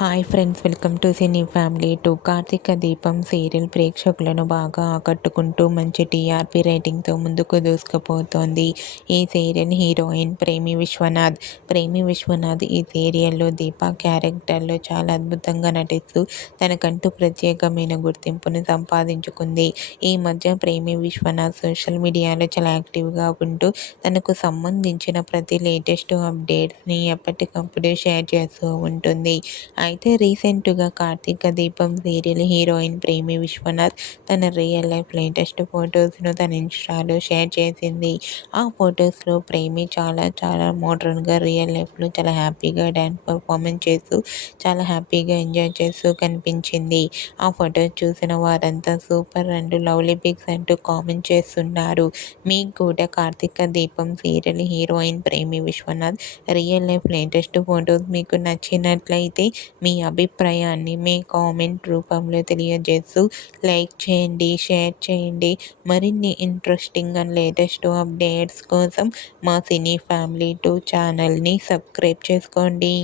Hi friends, welcome to cine family two. Karthika Deepam serial ప్రేక్షకులను బాగా ఆకట్టుకుంటూ మంచి టీఆర్పీ రేటింగ్తో ముందుకు దూసుకుపోతోంది. ఈ సీరియల్ హీరోయిన్ ప్రేమి విశ్వనాథ్ ఈ సీరియల్లో దీప క్యారెక్టర్లో చాలా అద్భుతంగా నటిస్తూ తనకంటూ ప్రత్యేకమైన గుర్తింపును సంపాదించుకుంది. ఈ మధ్య ప్రేమి విశ్వనాథ్ సోషల్ మీడియాలో చాలా యాక్టివ్గా ఉంటూ తనకు సంబంధించిన ప్రతి లేటెస్ట్ అప్డేట్స్ని ఎప్పటికప్పుడు షేర్ చేస్తూ ఉంటుంది. అయితే రీసెంట్గా కార్తీక దీపం సీరియల్ హీరోయిన్ ప్రేమి విశ్వనాథ్ తన రియల్ లైఫ్ లేటెస్ట్ ఫొటోస్ను తన ఇన్స్టాలో షేర్ చేసింది. ఆ ఫొటోస్లో ప్రేమి చాలా చాలా మోడ్రన్గా రియల్ లైఫ్లో చాలా హ్యాపీగా డ్యాన్స్ పర్ఫార్మెన్స్ చేస్తూ చాలా హ్యాపీగా ఎంజాయ్ చేస్తూ కనిపించింది. ఆ ఫొటోస్ చూసిన వారంతా సూపర్ అంటూ లవ్లీ పిక్స్ అంటూ కామెంట్ చేస్తున్నారు. మీకు కూడా Karthika Deepam serial heroine Premi Vishwanath real life latest photos మీకు నచ్చినట్లయితే మీ అభిప్రాయాన్ని మీ కామెంట్ రూపంలో తెలియజేస్తూ లైక్ చేయండి, షేర్ చేయండి. మరిన్ని ఇంట్రెస్టింగ్ అండ్ లేటెస్ట్ అప్డేట్స్ కోసం మా సినీ ఫ్యామిలీ 2 ఛానల్ని సబ్స్క్రైబ్ చేసుకోండి.